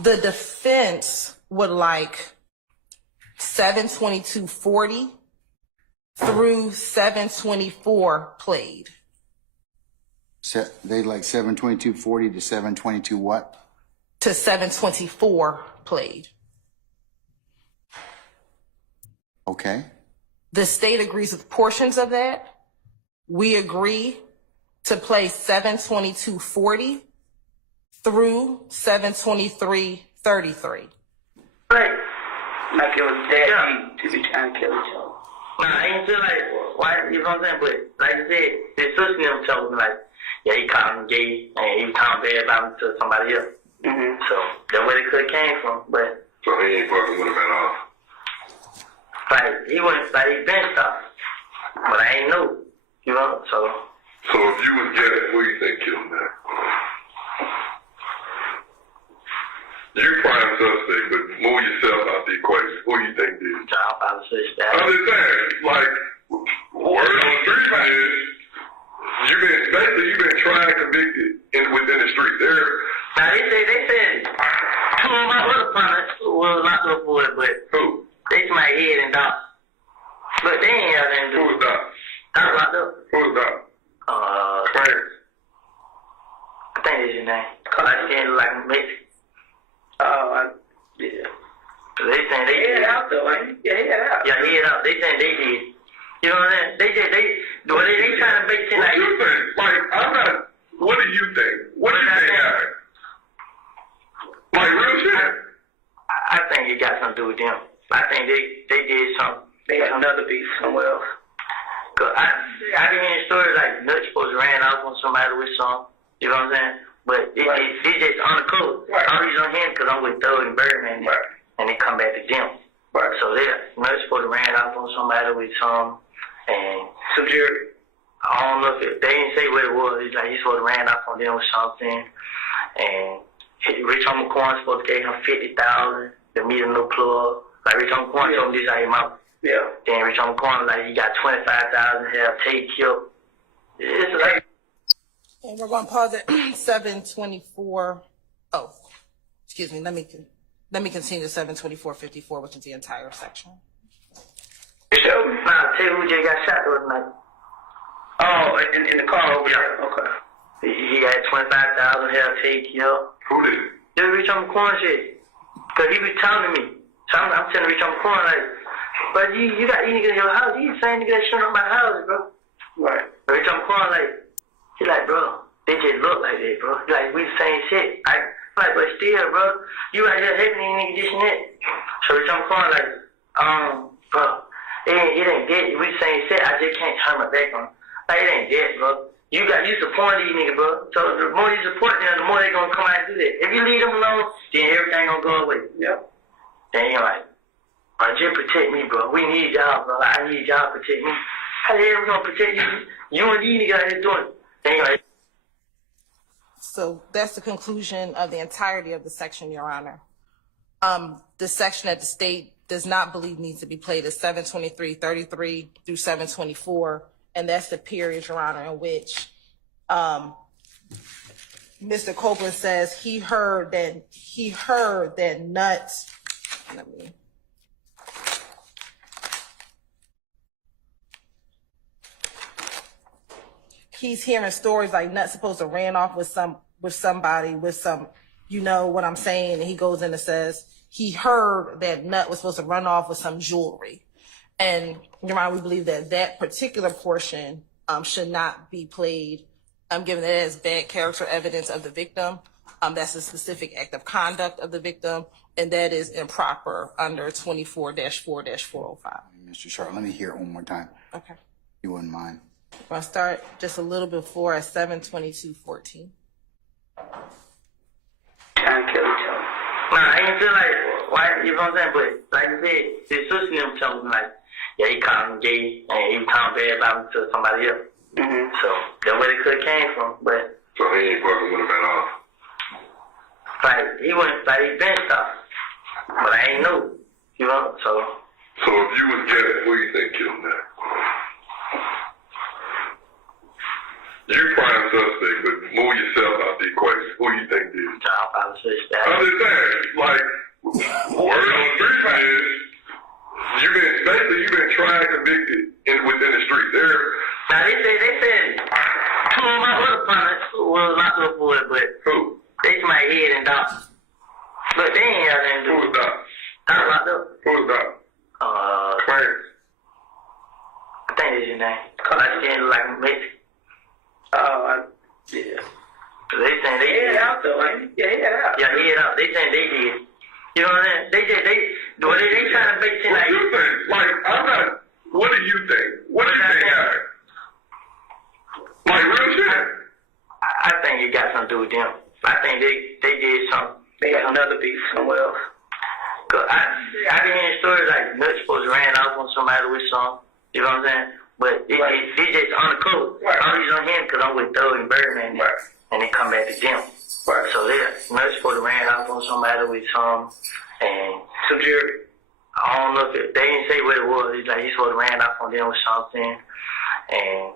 The defense would like 72240 through 724 played. They like 72240 to 722 what? To 724 played. Okay. The state agrees with portions of that. We agree to play 72240 through 72333. Right. Like it was that deep to be trying to kill each other. Nah, I ain't feel like, why, you know what I'm saying? But like I said, his sister never told me, like, yeah, he called him gay and he was talking bad about him to somebody else. Mm-hmm. So that's where it could have came from. But So he ain't fucking with him at all. like he went, like he been stuff, but I ain't know, you know. So So if you was guessing, who you think killed him now? You prime suspect, but move yourself out the equation. Who you think did? I'll probably say that. I'm just saying, like, word on the street is, you've been tried and convicted within the street. Now they said two of my other partners were locked up for it, but Who? they my head and Doc. But they ain't have anything to do. Who was that? I was locked up. Who was that? Clarence. I think that's his name. Cause I seen like Mexican. Yeah. Cause they saying they Head did. out though, ain't he? Yeah, head out. Yeah, head out. They saying they did. You know what I'm saying? They trying to make it seem What like. you think? Like, I'm not, what do you think? What do you think happened? Like, real shit? I think it got something to do with them. I think they did something. They got another beef somewhere else. Cause I been hearing stories like Nut's supposed to ran off on somebody with some. You know what I'm saying? But it's just on the code. Right. I'm using on him because I'm with Thug and Birdman, Right. and they come back to them. Right. So Nut's supposed to ran off on somebody with some, and So Jerry. I don't know if they didn't say what it was. It's like he's supposed to ran off on them with something, and Rich Homie Corn supposed to give him $50,000 to meet a new plug. Like Rich Homie Corn told him this out his mouth. Yeah. Then Rich Homie Corn like he got $25,000 here, take you. It's like. And we're going to pause at 724. Oh, excuse me. Let me continue to 724:54, which is the entire section. Nah, tell you who just got shot the other night. Oh, in the car over there. Okay. He got $25,000 here, take you. Who did? Just Rich Homie Corn shit. Cause he was telling me. So I'm telling Rich Homie Corn like, but you got these niggas in your house. You the same nigga that shooting up my house, bro. Right. Rich Homie Corn like, he like, bro, they just look like that, bro. Like, we the same shit. I'm like, but still, bro, you out here helping these niggas this and that. So Rich Homie Corn like, bro, it ain't that. We the same shit. I just can't turn my back on them. Like, it ain't that, bro. You support these niggas, bro. So the more you support them, the more they gonna come out and do that. If you leave them alone, then everything gonna go away. Yep. Then you're like, bro, just protect me, bro. We need y'all, bro. I need y'all to protect me. How the hell we gonna protect you? You and these niggas out here doing it. Then you're like, So that's the conclusion of the entirety of the section, Your Honor. The section that the state does not believe needs to be played is 723:33 through 724, and that's the period, Your Honor, in which Mr. Copeland says he heard that Nuts. He's hearing stories like Nuts supposed to ran off with somebody, you know what I'm saying? And he goes in and says he heard that Nut was supposed to run off with some jewelry. And Your Honor, we believe that that particular portion should not be played, given that it is bad character evidence of the victim. That's a specific act of conduct of the victim, and that is improper under 24-4-405. Mr. Sharp, let me hear it one more time. Okay. You wouldn't mind. I'll start just a little before at 722:14. Trying to kill each other. nah, I ain't feel like, why, you know what I'm saying? But like I said, his sister never told me like, yeah, he called him gay and he was talking bad about him to somebody else. Mm-hmm. So that's where it could have came from. But So he ain't fucking with him at all. like he been stuff, but I ain't know, you know. So if you was guessing, who you think killed him now? You prime suspect, but move yourself out the equation. Who you think did? I'll probably say that. I'm just saying, like, word on the street is, you've been tried, convicted within the street. Now they said two of my other partners were locked up for it, but Who? they to my head and Doc. But they ain't have nothing to do Who with was that? Doc locked up. Who was that? Clarence. I think that's his name. Cause I just look like a Mexican. Yeah. So they saying they did. Out though, ain't he? Yeah, out. Yeah, head out. They saying they did. You know what I'm saying? They trying to make it seem What like. do you think? Like, I'm not. What do you think? What do you think happened? Like real shit. I think it got something to do with them. I think they did something. They got another beef somewhere else. Cause I been hearing stories like Nuts supposed to ran off on somebody with some. You know what I'm saying? But it just undercover. Right. All these on him because I'm with Thug and Birdman. Right. And they come back to them. Right. So Nuts supposed to ran off on somebody with some. And So Jerry. I don't know if they didn't say what it was. It's like he's supposed to ran off on them with something. And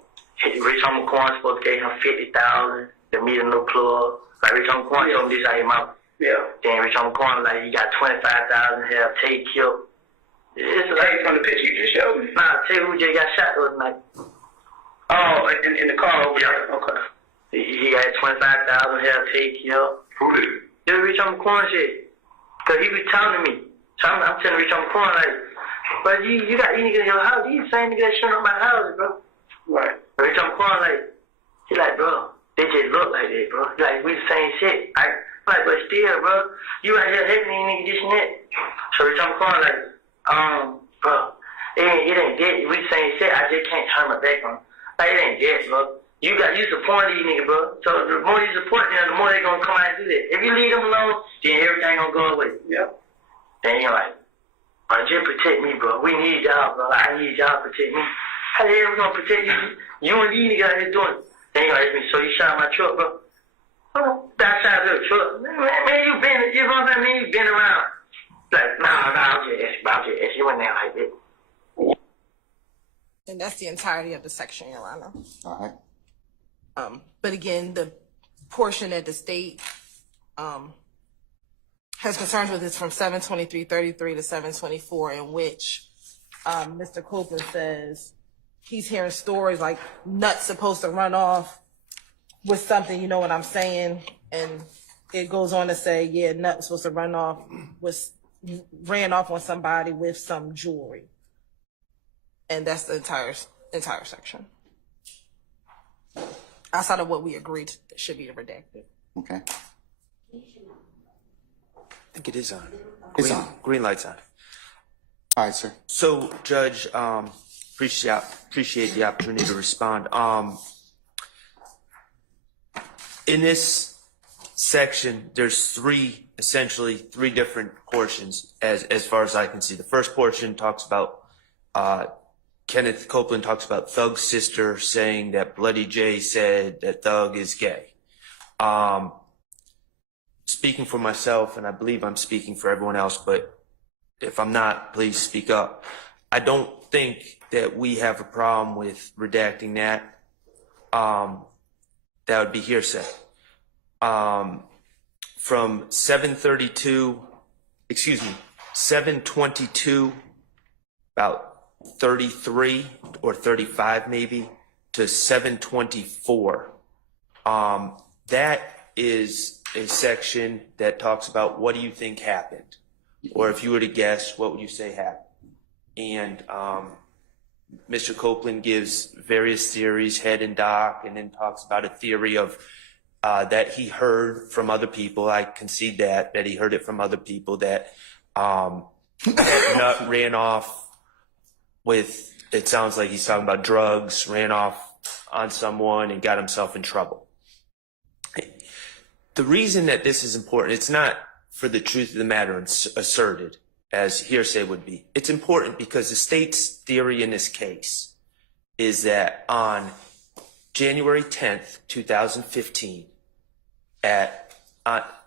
Rich Homie Quan supposed to give him $50,000 to meet a new club. Like Rich Homie Quan told me this out of his mouth. Yeah. Then Rich Homie Quan like he got $25,000 to have Tay killed. It's like Hey, from the picture you just showed me. nah, Tay who just got shot the other night. Oh, in the car over there. Okay. He got $25,000 to have Tay killed. Who did it? This Rich Homie Quan shit. Cause he be telling me. So I'm telling Rich Homie Quan like, but you got these niggas in your house. These same niggas shooting up my house, bro. Right. Rich Homie Quan like, he like, bro, they just look like that, bro. Like, we the same shit. I'm like, but still, bro, you out here helping these niggas this and that. So Rich Homie Quan like, bro, it ain't dead. We the same shit. I just can't turn my back on. Like, it ain't dead, bro. You support these niggas, bro. So the more you support them, the more they gonna come out and do that. If you leave them alone, then everything gonna go away. Yeah. Then you're like, bro, just protect me, bro. We need y'all, bro. I need y'all to protect me. How the hell we gonna protect you? You and these niggas out here doing it. Then you're like, so you shot my truck, bro. Oh, that shot the truck. Man, you been, you know what I mean? You been around. Like, nah, I'm just asking. You went there like that. And that's the entirety of the section, Your Honor. All right. But again, the portion that the state has concerns with is from 723:33 to 724, in which Mr. Copeland says he's hearing stories like Nuts supposed to run off with something, you know what I'm saying? And it goes on to say, yeah, Nuts supposed to ran off on somebody with some jewelry. And that's the entire section. Outside of what we agreed should be redacted. Okay. I think it is on. It's on. Green light's on. All right, sir. So, Judge, appreciate the opportunity to respond. In this section, there's essentially three different portions as far as I can see. The first portion talks about Kenneth Copeland talks about Thug's sister saying that Bloody J said that Thug is gay. Speaking for myself, and I believe I'm speaking for everyone else, but if I'm not, please speak up. I don't think that we have a problem with redacting that. That would be hearsay. From 722, about 33 or 35 maybe, to 724. That is a section that talks about what do you think happened? Or if you were to guess, what would you say happened? And Mr. Copeland gives various theories, head and doc, and then talks about a theory of that he heard from other people. I concede that he heard it from other people, that Nut ran off with, it sounds like he's talking about drugs, ran off on someone and got himself in trouble. The reason that this is important, it's not for the truth of the matter asserted, as hearsay would be. It's important because the state's theory in this case is that on January 10th, 2015,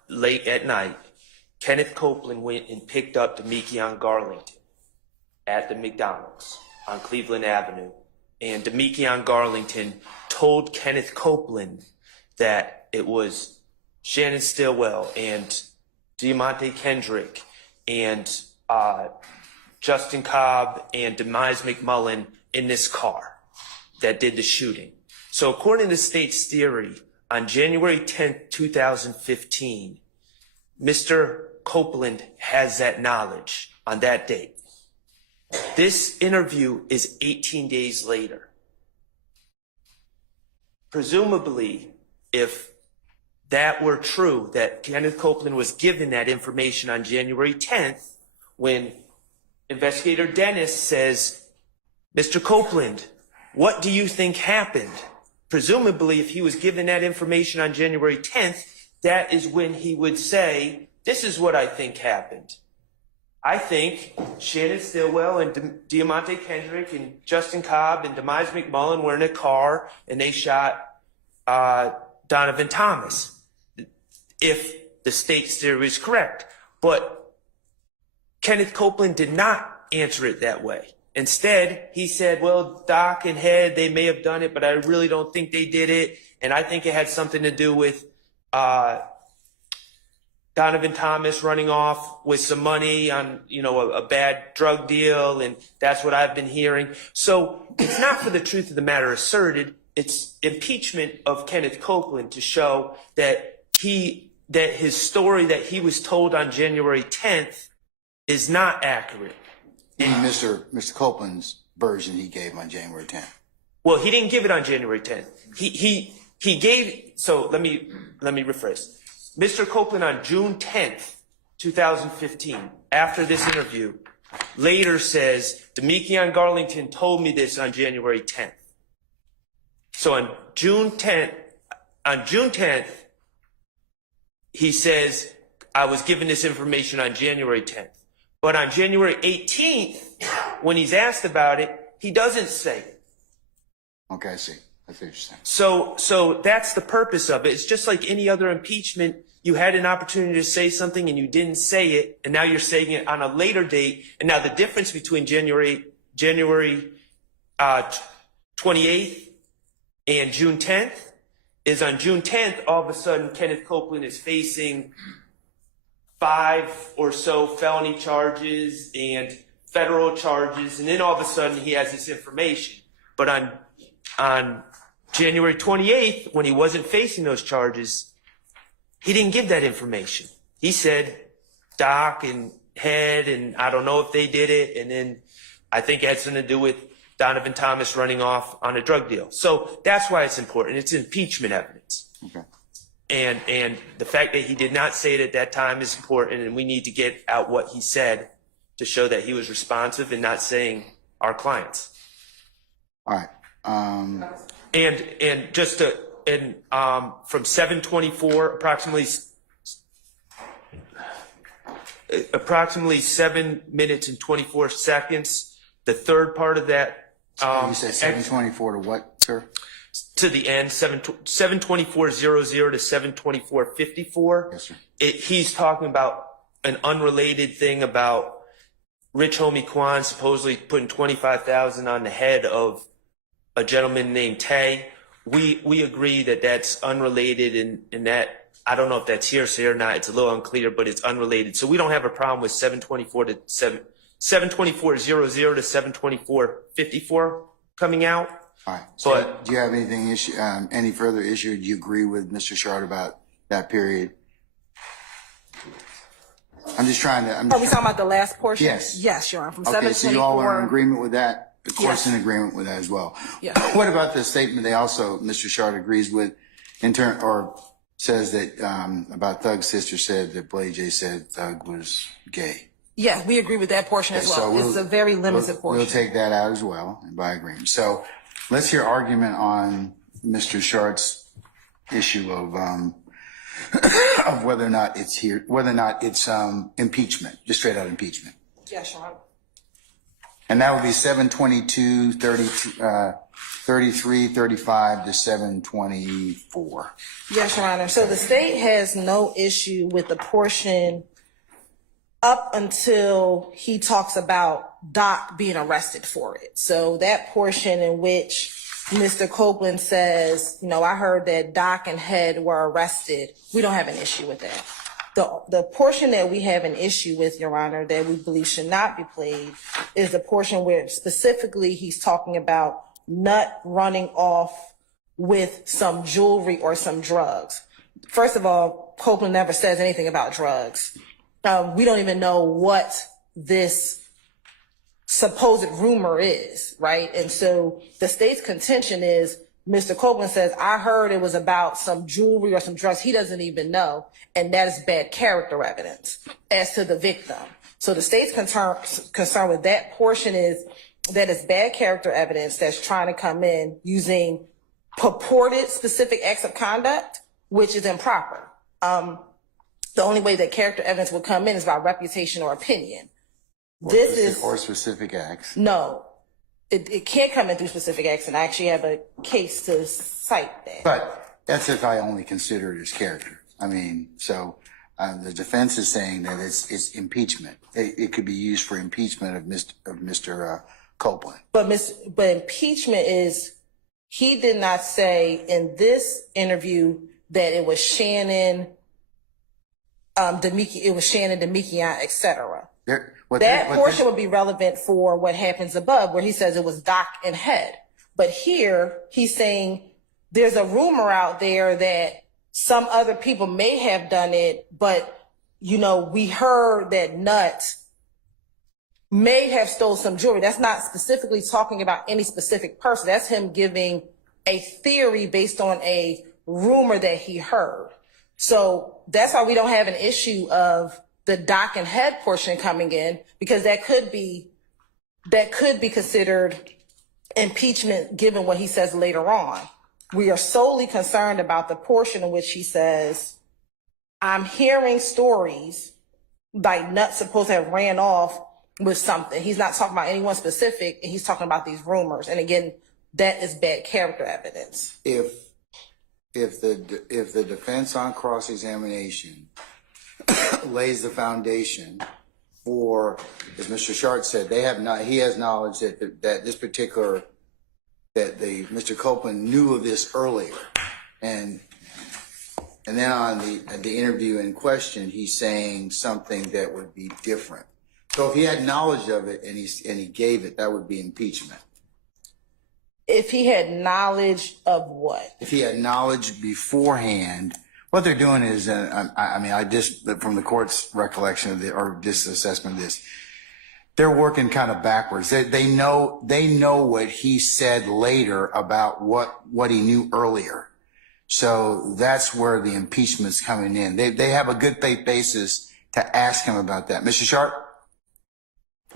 late at night, Kenneth Copeland went and picked up Demekion Garlington at the McDonald's on Cleveland Avenue. And Demekion Garlington told Kenneth Copeland that it was Shannon Stillwell and Diamante Kendrick and Justin Cobb and Demise McMullen in this car that did the shooting. So according to the state's theory, on January 10th, 2015, Mr. Copeland has that knowledge on that date. This interview is 18 days later. Presumably, if that were true, that Kenneth Copeland was given that information on January 10th, when Investigator Dennis says, Mr. Copeland, what do you think happened? Presumably, if he was given that information on January 10th, that is when he would say, this is what I think happened. I think Shannon Stillwell and Diamante Kendrick and Justin Cobb and Demise McMullen were in a car and they shot Donovan Thomas, if the state's theory is correct. But Kenneth Copeland did not answer it that way. Instead, he said, well, Doc and Head, they may have done it, but I really don't think they did it. And I think it had something to do with Donovan Thomas running off with some money on, a bad drug deal. And that's what I've been hearing. So it's not for the truth of the matter asserted. It's impeachment of Kenneth Copeland to show that his story that he was told on January 10th is not accurate. Mr. Copeland's version he gave on January 10th. Well, he didn't give it on January 10th. He gave, so let me rephrase. Mr. Copeland on June 10th, 2015, after this interview, later says, Demekion Garlington told me this on January 10th. So on June 10th, he says, I was given this information on January 10th. But on January 18th, when he's asked about it, he doesn't say it. Okay, I see. That's interesting. So that's the purpose of it. It's just like any other impeachment. You had an opportunity to say something and you didn't say it, and now you're saying it on a later date. And now the difference between January 28th and June 10th is on June 10th, all of a sudden, Kenneth Copeland is facing 5 or so felony charges and federal charges, and then all of a sudden he has this information. But on January 28th, when he wasn't facing those charges, he didn't give that information. He said Doc and Head, and I don't know if they did it, and then I think it had something to do with Donovan Thomas running off on a drug deal. So that's why it's important. It's impeachment evidence. Okay. And the fact that he did not say it at that time is important, and we need to get out what he said to show that he was responsive and not saying our clients. All right. And just to from 7:24, approximately 7 minutes and 24 seconds. The third part of that. You said 7:24 to what, sir? To the end, 7:24:00 to 7:24:54. Yes, sir. He's talking about an unrelated thing about Rich Homie Quan supposedly putting $25,000 on the head of a gentleman named Tay. We agree that that's unrelated, and that I don't know if that's hearsay or not. It's a little unclear, but it's unrelated. So we don't have a problem with 7:24:00 to 7:24:54 coming out. All right. So But do you have any further issue? Do you agree with Mr. Shard about that period? I'm just trying to. Are we talking about the last portion? Yes. Yes, Your Honor. From Okay, so you all are in 7:24. agreement with that? The court's Yes. in agreement with that as well. Yes. What about the statement they also, Mr. Shard agrees with, or says that about Thug's sister said that Blade J said Thug was gay? Yeah, we agree with that portion as Okay, well. so It's a very limited We'll portion. take that out as well, by agreement. So let's hear argument on Mr. Shard's issue of whether or not it's impeachment, just straight out impeachment. Yes, Your Honor. And that would be 7:22:33:35 to 7:24. Yes, Your Honor. So the state has no issue with the portion up until he talks about Doc being arrested for it. So that portion in which Mr. Copeland says, I heard that Doc and Head were arrested, we don't have an issue with that. The portion that we have an issue with, Your Honor, that we believe should not be played is the portion where specifically he's talking about Nut running off with some jewelry or some drugs. First of all, Copeland never says anything about drugs. We don't even know what this supposed rumor is, right? And so the state's contention is Mr. Copeland says, I heard it was about some jewelry or some drugs. He doesn't even know. And that is bad character evidence as to the victim. So the state's concern with that portion is that it's bad character evidence that's trying to come in using purported specific acts of conduct, which is improper. The only way that character evidence would come in is by reputation or opinion. Or specific acts. No, it can't come in through specific acts, and I actually have a case to cite that. But that's if I only consider it as character. I mean, so the defense is saying that it's impeachment. It could be used for impeachment of Mr. Copeland. But impeachment is, he did not say in this interview that it was Shannon, Demekian, etc. That portion would be relevant for what happens above, where he says it was Doc and Head. But here, he's saying there's a rumor out there that some other people may have done it, but, you know, we heard that Nut may have stole some jewelry. That's not specifically talking about any specific person. That's him giving a theory based on a rumor that he heard. So that's why we don't have an issue of the Doc and Head portion coming in, because that could be considered impeachment given what he says later on. We are solely concerned about the portion in which he says, I'm hearing stories like Nut's supposed to have ran off with something. He's not talking about anyone specific, and he's talking about these rumors. And again, that is bad character evidence. If the defense on cross-examination lays the foundation for, as Mr. Shart said, he has knowledge that Mr. Copeland knew of this earlier, and then on the interview in question, he's saying something that would be different. So if he had knowledge of it and he gave it, that would be impeachment. If he had knowledge of what? If he had knowledge beforehand. What they're doing is, I just, from the court's recollection of or just assessment of this, they're working kind of backwards. They know what he said later about what he knew earlier. So that's where the impeachment's coming in. They have a good faith basis to ask him about that. Mr. Sharp,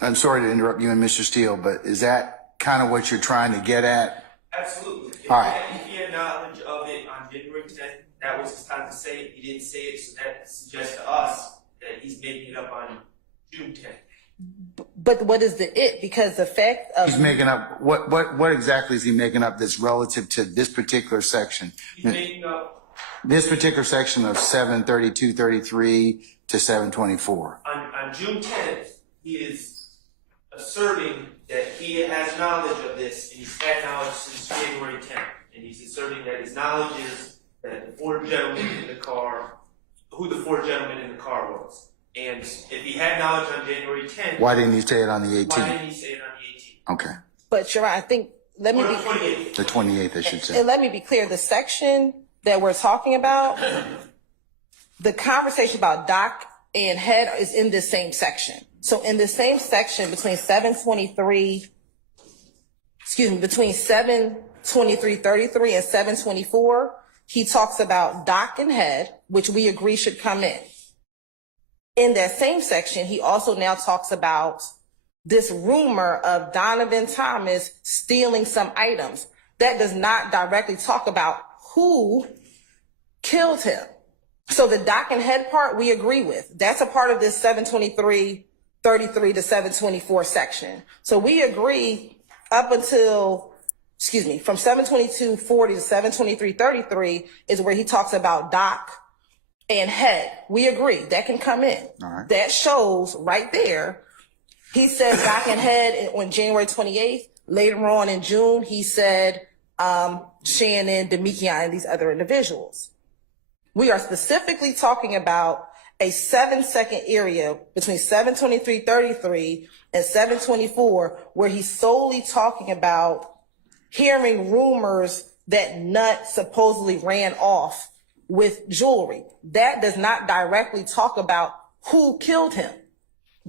I'm sorry to interrupt you and Mr. Steele, but is that kind of what you're trying to get at? Absolutely. All right. If he had knowledge of it on January 10th, that was his time to say it. He didn't say it, so that suggests to us that he's making it up on June 10th. But what is the it? Because the fact of He's making up what exactly is he making up that's relative to this particular section? He's making up this particular section of 732-33 to 724. On June 10th, he is asserting that he has knowledge of this, and he's had knowledge since January 10th. And he's asserting that his knowledge is that the four gentlemen in the car, who the four gentlemen in the car was. And if he had knowledge on January 10th, Why didn't he say it on the 18th? why didn't he say it on the 18th? Okay. But you're right. I think Or the 28th. The 28th, I should say. And let me be clear, the section that we're talking about, the conversation about Doc and Head is in this same section. So in the same section between 723-33 and 724, he talks about Doc and Head, which we agree should come in. In that same section, he also now talks about this rumor of Donovan Thomas stealing some items. That does not directly talk about who killed him. So the Doc and Head part, we agree with. That's a part of this 723-33 to 724 section. So we agree up until, from 722-40 to 723-33 is where he talks about Doc and Head. We agree. That can come in. All right. That shows right there. He said Doc and Head on January 28th. Later on in June, he said Shannon, Demekian, and these other individuals. We are specifically talking about a 7-second area between 7:23:33 and 7:24 where he's solely talking about hearing rumors that Nut supposedly ran off with jewelry. That does not directly talk about who killed him.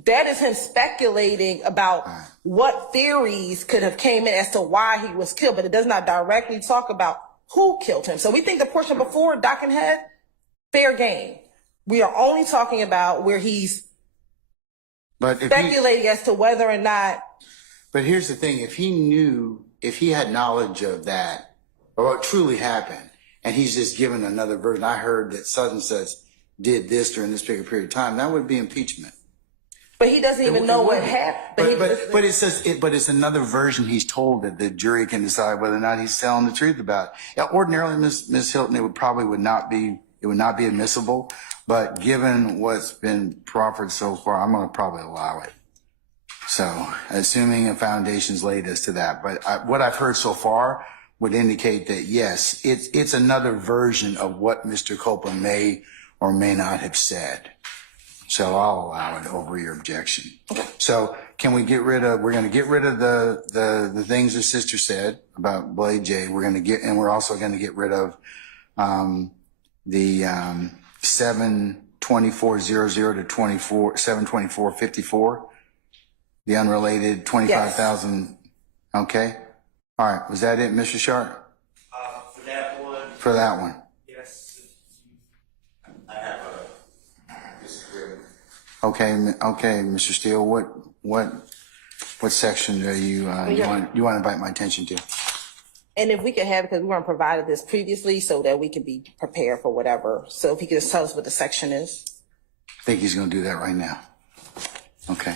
That is him speculating about what theories could have came in as to why he was killed, but it does not directly talk about who killed him. So we think the portion before Doc and Head, fair game. We are only talking about where he's speculating as to whether or not. But here's the thing: if he had knowledge of that, or what truly happened, and he's just given another version. I heard that such and such did this during this particular period of time. That would be impeachment. But he doesn't even know what happened. But it's another version he's told that the jury can decide whether or not he's telling the truth about. Yeah, ordinarily, Ms. Hilton, it would not be admissible. But given what's been proffered so far, I'm going to probably allow it. So, assuming a foundation's laid as to that. But what I've heard so far would indicate that yes, it's another version of what Mr. Copeland may or may not have said. So I'll allow it over your objection. So can we get rid of, we're going to get rid of the things the sister said about Blade J. We're also going to get rid of, the, 7/24/00 to 7/24/54, the unrelated 25,000. Yes. Okay. All right. Was that it, Mr. Sharp? For that one. For that one. Yes. I have a disagreement. Okay, Mr. Steele, what section are you want to invite my attention to? And if we could have, because we weren't provided this previously, so that we can be prepared for whatever. So if he could just tell us what the section is. I think he's going to do that right now. Okay.